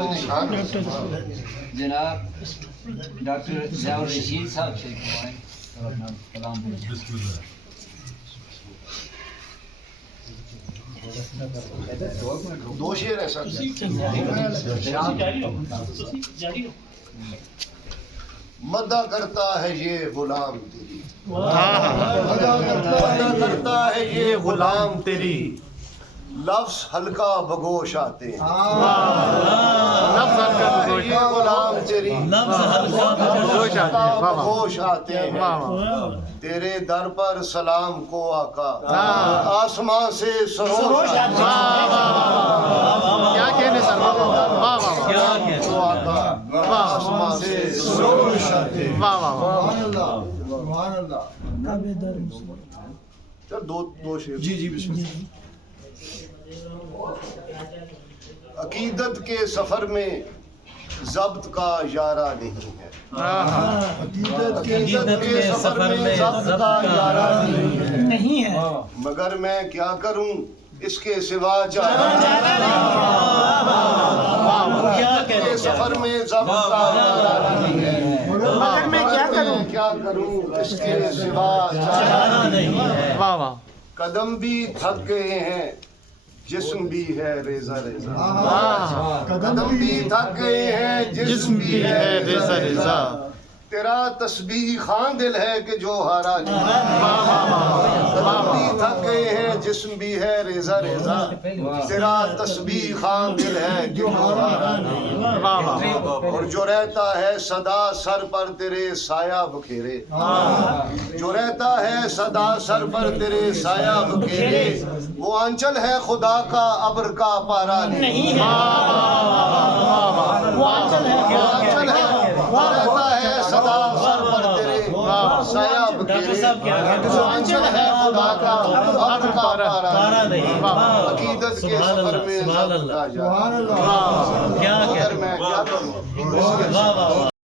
جناب ڈاکٹر ضیاء الرشید صاحب سے کروائیں اور اپنا کلام دو شعر ایسا مدہ کرتا ہے یہ غلام تیری، مدہ کرتا ہے یہ غلام تیری، لفظ ہلکا بگوش آتے ہیں، لفظ ہلکا یہ غلام تیری، لفظ ہلکا بگوش آتے ہیں، تیرے در پر سلام کو آقا آسمان سے سروش آتے ہیں، کیا کہنے سر کو آقا آسمان سے سروش آتے ہیں، سبحان اللہ۔ چل دو شعر جی بسم اللہ۔ عقیدت کے سفر میں ضبط کا یارہ نہیں ہے، عقیدت کے سفر میں ضبط کا یارہ نہیں ہے، مگر میں کیا کروں اس کے سوا چارہ نہیں ہے، سفر میں ضبط کا یارہ نہیں ہے، مگر میں کیا کروں اس کے سوا چارہ نہیں ہے، قدم بھی تھک گئے ہیں جسم بھی ہے ریزہ ریزہ، قدم بھی تھک گئے ہیں جسم بھی ہے ریزہ ریزہ، تیرا تسبیح خان دل ہے کہ جو ہارا نہیں، قدم بھی تھک گئے ہیں جسم بھی ہے ریزہ ریزہ، تیرا تسبیح خان دل ہے کہ جو ہارا نہیں، اور جو رہتا ہے صدا سر پر تیرے سایہ بکھیرے، جو رہتا ہے صدا سر پر تیرے سایہ بکھیرے، وہ آنچل ہے خدا کا ابر کا پارا نہیں، وہ آنچل ہے وہ رہتا ہے صدا سر پر تیرے سایہ بکھیرے، وہ آنچل ہے خدا کا ابر کا پارا نہیں، عقیدت کے سفر میں ضبط کا یارہ، مگر میں کیا کروں